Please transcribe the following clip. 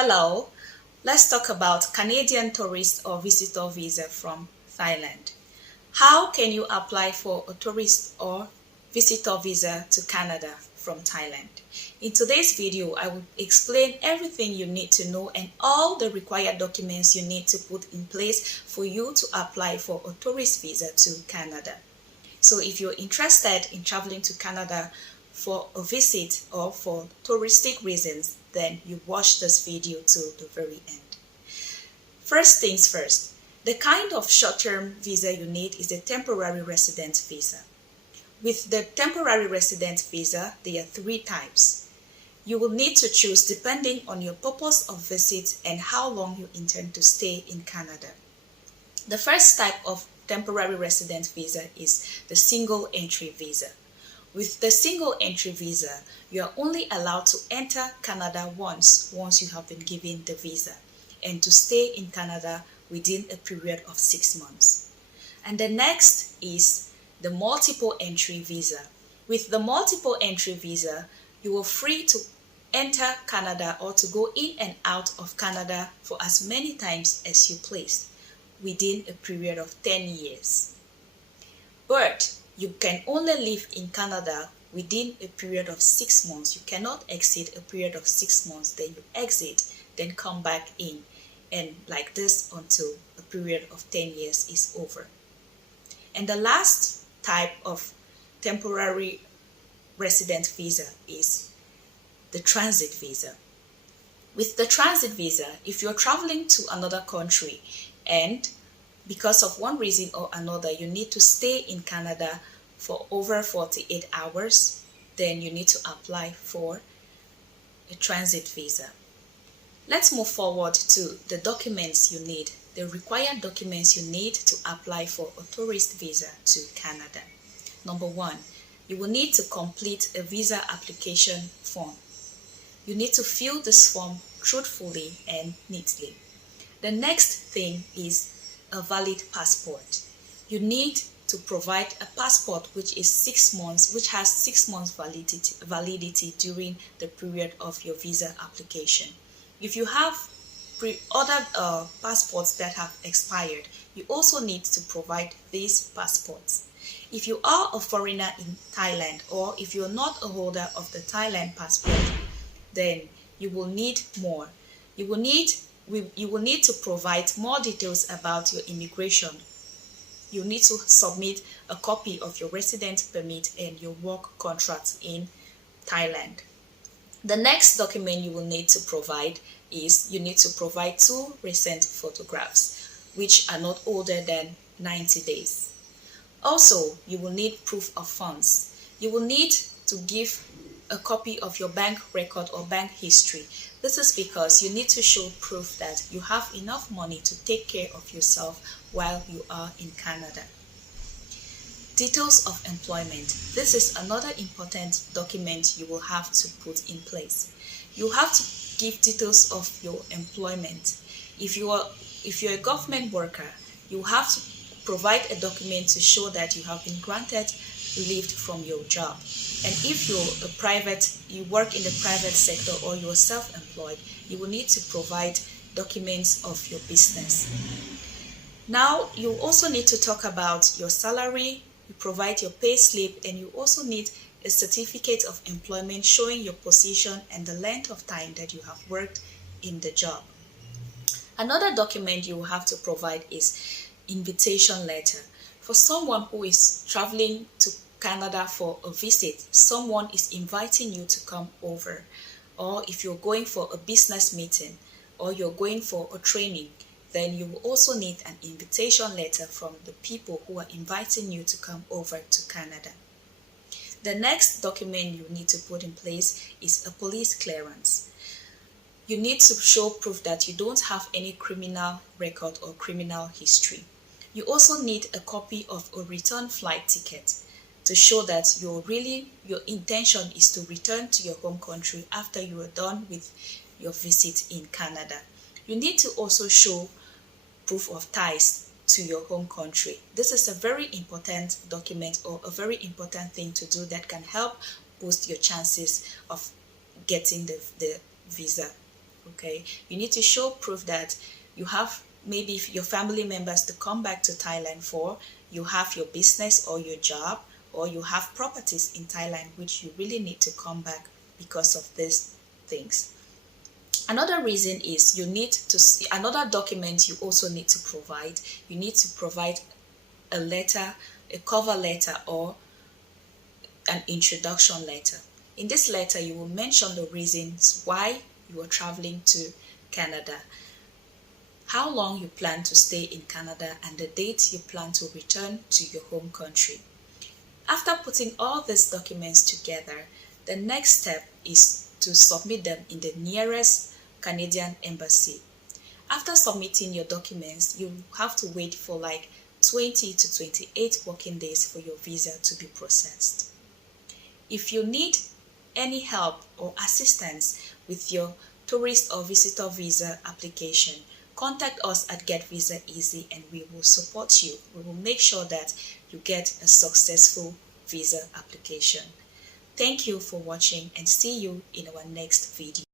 Hello, let's talk about Canadian tourist or visitor visa from Thailand. How can you apply for a tourist or visitor visa to Canada from Thailand? In today's video, I will explain everything you need to know and all the required documents you need to put in place for you to apply for a tourist visa to Canada. So if you're interested in traveling to Canada for a visit or for touristic reasons, then you watch this video to the very end. First things first, the kind of short-term visa you need is a temporary resident visa. With the temporary resident visa, there are three types. You will need to choose depending on your purpose of visit and how long you intend to stay in Canada. The first type of temporary resident visa is the single entry visa. With the single entry visa, you are only allowed to enter Canada once you have been given the visa and to stay in Canada within a period of 6 months. And the next is the multiple entry visa. With the multiple entry visa, you are free to enter Canada or to go in and out of Canada for as many times as you please within a period of 10 years. But you can only live in Canada within a period of 6 months. You cannot exceed a period of 6 months, then you exit, then come back in, and like this until a period of 10 years is over. And the last type of temporary resident visa is the transit visa. With the transit visa, if you're traveling to another country and because of one reason or another, you need to stay in Canada for over 48 hours, then you need to apply for a transit visa. Let's move forward to the documents you need, the required documents you need to apply for a tourist visa to Canada. Number one, you will need to complete a visa application form. You need to fill this form truthfully and neatly. The next thing is a valid passport. You need to provide a passport which has 6 months validity during the period of your visa application. If you have other passports that have expired, you also need to provide these passports. If you are a foreigner in Thailand or if you're not a holder of the Thailand passport, then you will need more. You will need to provide more details about your immigration. You need to submit a copy of your residence permit and your work contract in Thailand. The next document you will need to provide is you need to provide 2 recent photographs, which are not older than 90 days. Also, you will need proof of funds. You will need to give a copy of your bank record or bank history. This is because you need to show proof that you have enough money to take care of yourself while you are in Canada. Details of employment. This is another important document you will have to put in place. You have to give details of your employment. If you're a government worker, you have to provide a document to show that you have been granted leave from your job. And if you work in the private sector or you're self-employed, you will need to provide documents of your business. Now, you also need to talk about your salary, you provide your pay slip, and you also need a certificate of employment showing your position and the length of time that you have worked in the job. Another document you will have to provide is invitation letter. For someone who is traveling to Canada for a visit, someone is inviting you to come over, or if you're going for a business meeting or you're going for a training, then you will also need an invitation letter from the people who are inviting you to come over to Canada. The next document you need to put in place is a police clearance. You need to show proof that you don't have any criminal record or criminal history. You also need a copy of a return flight ticket to show that your intention is to return to your home country after you are done with your visit in Canada. You need to also show proof of ties to your home country. This is a very important document or a very important thing to do that can help boost your chances of getting the visa Okay, you need to show proof that you have maybe your family members to come back to Thailand for, you have your business or your job, or you have properties in Thailand which you really need to come back because of these things. Another reason is you need to see another document you also need to provide. You need to provide a letter, a cover letter, or an introduction letter. In this letter, you will mention the reasons why you are traveling to Canada, how long you plan to stay in Canada, and the date you plan to return to your home country. After putting all these documents together, the next step is to submit them in the nearest Canadian embassy. After submitting your documents, you have to wait for like 20 to 28 working days for your visa to be processed. If you need any help or assistance with your tourist or visitor visa application, contact us at Get Visa Easy and we will support you. We will make sure that you get a successful visa application. Thank you for watching and see you in our next video.